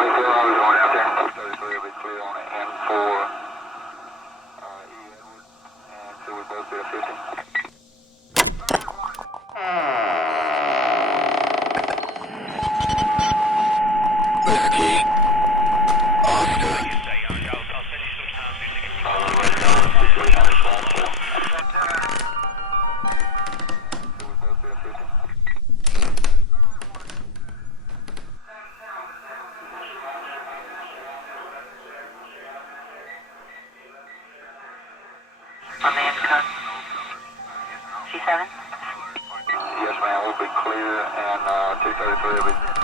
22 hours going out there. 233 will be clear on it. And for E. Edward. And so we both be at 50. On the intercom. C7? Yes, ma'am. We'll be clear, and 233 will be